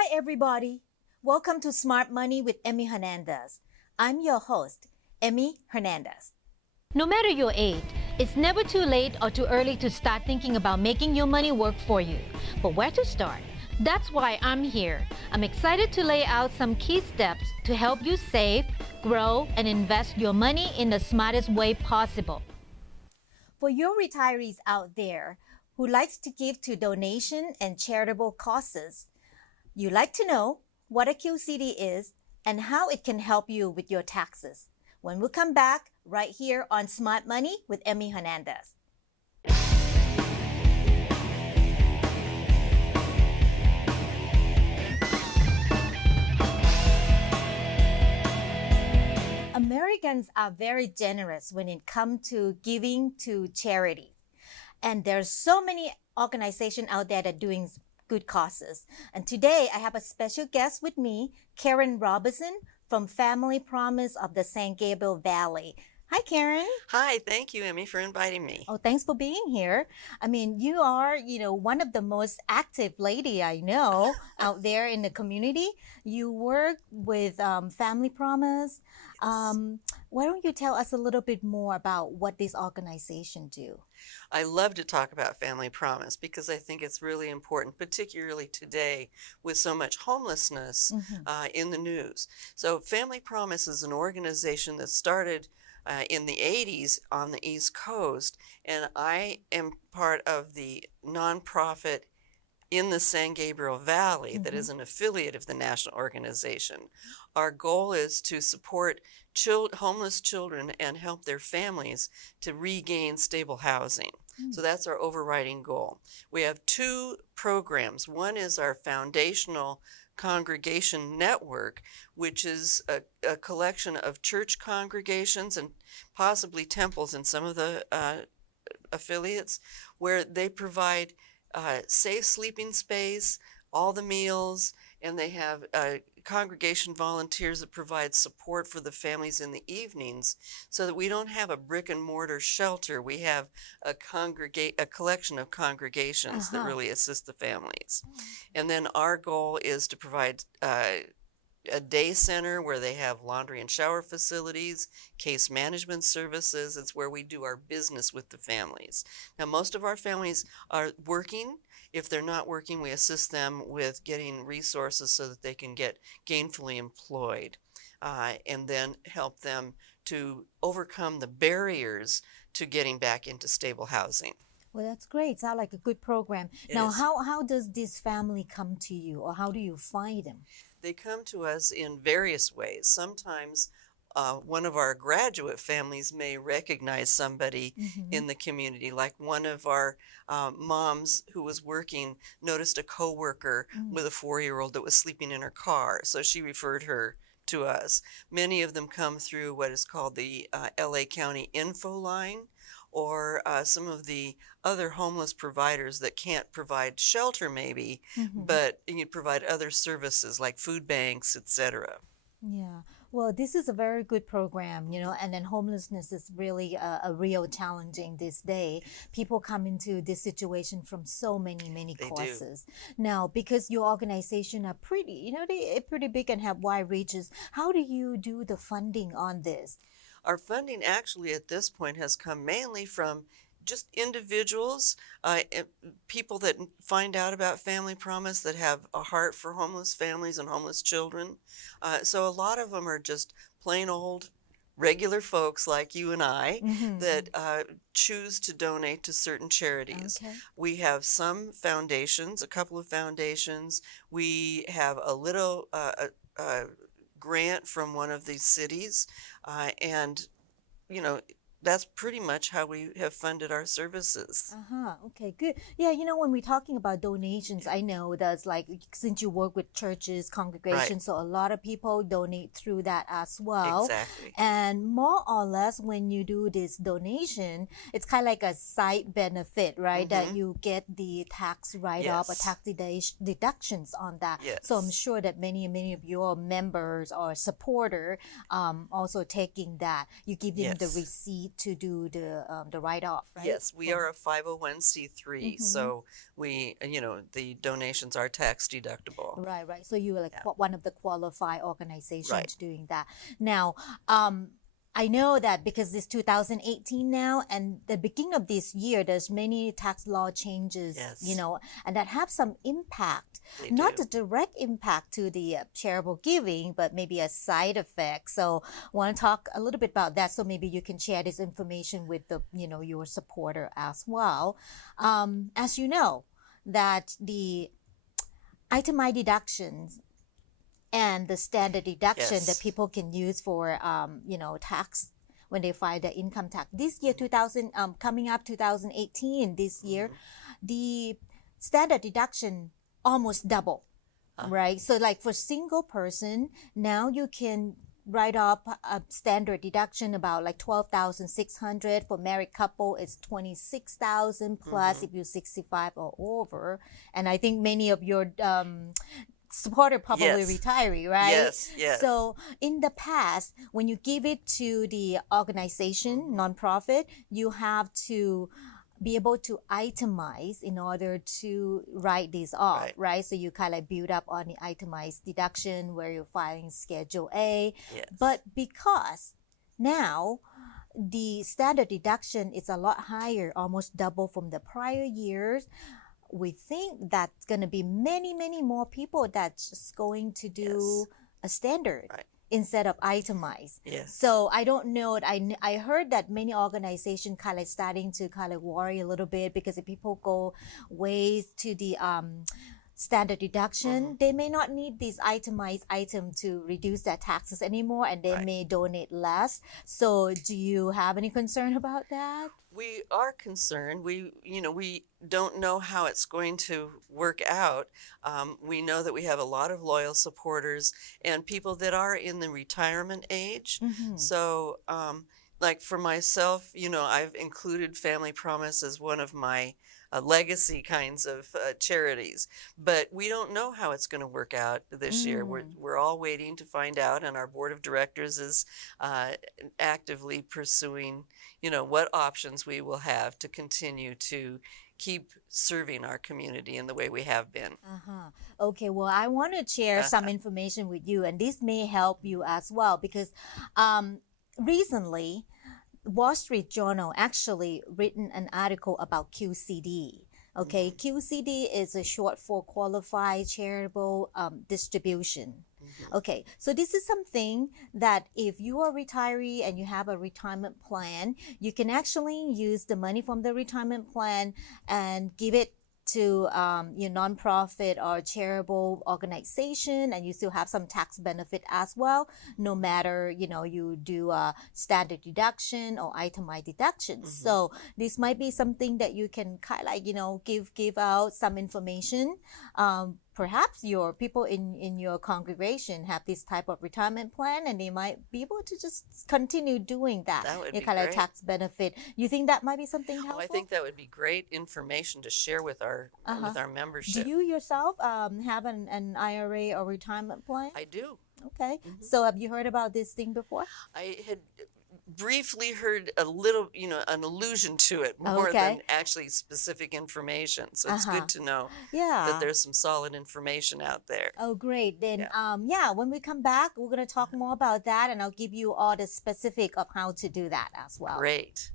Hi, everybody. Welcome to Smart Money with Emmy Hernandez. I'm your host, Emmy Hernandez. No matter your age, it's never too late or too early to start thinking about making your money work for you. But where to start? That's why I'm here. I'm excited to lay out some key steps to help you save, grow, and invest your money in the smartest way possible. For your retirees out there who likes to give to donation and charitable causes, you like to know what a QCD is and how it can help you with your taxes. When we come back, right here on Smart Money with Emmy Hernandez. Americans are very generous when it comes to giving to charity. And there's so many organizations out there that are doing good causes. And today I have a special guest with me, Karen Robinson from Family Promise of the San Gabriel Valley. Hi, Karen. Hi, thank you, Emmy, for inviting me. Oh, thanks for being here. I mean, you are, one of the most active lady I know out there in the community. You work with Family Promise. Yes. Why don't you tell us a little bit more about what this organization do? I love to talk about Family Promise because I think it's really important, particularly today with so much homelessness in the news. So Family Promise is an organization that started in the 80s on the East Coast, and I am part of the nonprofit in the San Gabriel Valley that is an affiliate of the national organization. Our goal is to support homeless children and help their families to regain stable housing. So that's our overriding goal. We have two programs. One is our foundational congregation network, which is a collection of church congregations and possibly temples in some of the affiliates, where they provide safe sleeping space, all the meals, and they have congregation volunteers that provide support for the families in the evenings, so that we don't have a brick and mortar shelter. We have a collection of congregations that really assist the families. And then our goal is to provide a day center where they have laundry and shower facilities, case management services. It's where we do our business with the families. Now, most of our families are working. If they're not working, we assist them with getting resources so that they can get gainfully employed, and then help them to overcome the barriers to getting back into stable housing. Well, that's great. Sounds like a good program. Now, how does this family come to you, or how do you find them? They come to us in various ways. Sometimes one of our graduate families may recognize somebody in the community, like one of our moms who was working noticed a coworker with a 4-year-old that was sleeping in her car, so she referred her to us. Many of them come through what is called the LA County Info Line, or some of the other homeless providers that can't provide shelter maybe, but you provide other services like food banks, etc. Yeah. Well, this is a very good program, and then homelessness is really a real challenging this day. People come into this situation from so many causes. Now, because your organization are pretty, they're pretty big and have wide reaches, how do you do the funding on this? Our funding actually at this point has come mainly from just individuals, people that find out about Family Promise that have a heart for homeless families and homeless children. So a lot of them are just plain old regular folks like you and I that choose to donate to certain charities. Okay. We have some foundations, a couple of foundations. We have a little grant from one of these cities, and that's pretty much how we have funded our services. Okay, good. Yeah, when we're talking about donations, I know that's like, since you work with churches, congregations, so a lot of people donate through that as well. Exactly. And more or less, when you do this donation, it's kind of like a side benefit, right? That you get the tax write-off or tax deductions on that. Yes. So I'm sure that many of your members or supporter also taking that. You give them the receipt need to do the write-off, right? Yes, we are a 501c3, so we, the donations are tax deductible. Right. So you are like one of the qualified organizations doing that. Now, I know that because it's 2018 now, and the beginning of this year, there's many tax law changes, and that have some impact. Not a direct impact to the charitable giving, but maybe a side effect. So I want to talk a little bit about that. So maybe you can share this information with your supporter as well. As you know, that the itemized deductions and the standard deduction that people can use for, tax when they file their income tax. This year, coming up 2018, this year, the standard deduction almost double, right? So like for single person, now you can write off a standard deduction about like 12,600. For married couple, it's 26,000 plus if you're 65 or over. And I think many of your supporter probably retiree, right? Yes. So in the past, when you give it to the organization, nonprofit, you have to be able to itemize in order to write these off, right? So you kind of build up on the itemized deduction where you're filing Schedule A. Yes. But because now the standard deduction is a lot higher, almost double from the prior years, we think that's going to be many more people that's just going to do a standard instead of itemized. So I don't know. I heard that many organizations kind of starting to kind of worry a little bit because if people go way to the standard deduction, they may not need this itemized item to reduce their taxes anymore, and they may donate less. So do you have any concern about that? We are concerned. We don't know how it's going to work out. We know that we have a lot of loyal supporters and people that are in the retirement age. So, like for myself, I've included Family Promise as one of my legacy kinds of charities, but we don't know how it's going to work out this year. We're all waiting to find out, and our board of directors is actively pursuing, what options we will have to continue to keep serving our community in the way we have been. Okay, well, I want to share some information with you, and this may help you as well, because recently Wall Street Journal actually written an article about QCD. Okay, QCD is a short for Qualified Charitable Distribution. Okay, so this is something that if you are a retiree and you have a retirement plan, you can actually use the money from the retirement plan and give it to your nonprofit or charitable organization, and you still have some tax benefit as well, no matter, you do a standard deduction or itemized deductions. So this might be something that you can kind of like, give out some information. Perhaps your people in your congregation have this type of retirement plan, and they might be able to just continue doing that. That would be kind great. of tax benefit. You think that might be something helpful? Oh, I think that would be great information to share with our membership. Do you yourself have an IRA or retirement plan? I do. Okay. So have you heard about this thing before? I had briefly heard a little, an allusion to it more than actually specific information. So it's good to know that there's some solid information out there. Oh, great. Then, when we come back, we're going to talk more about that, and I'll give you all the specific of how to do that as well. Great.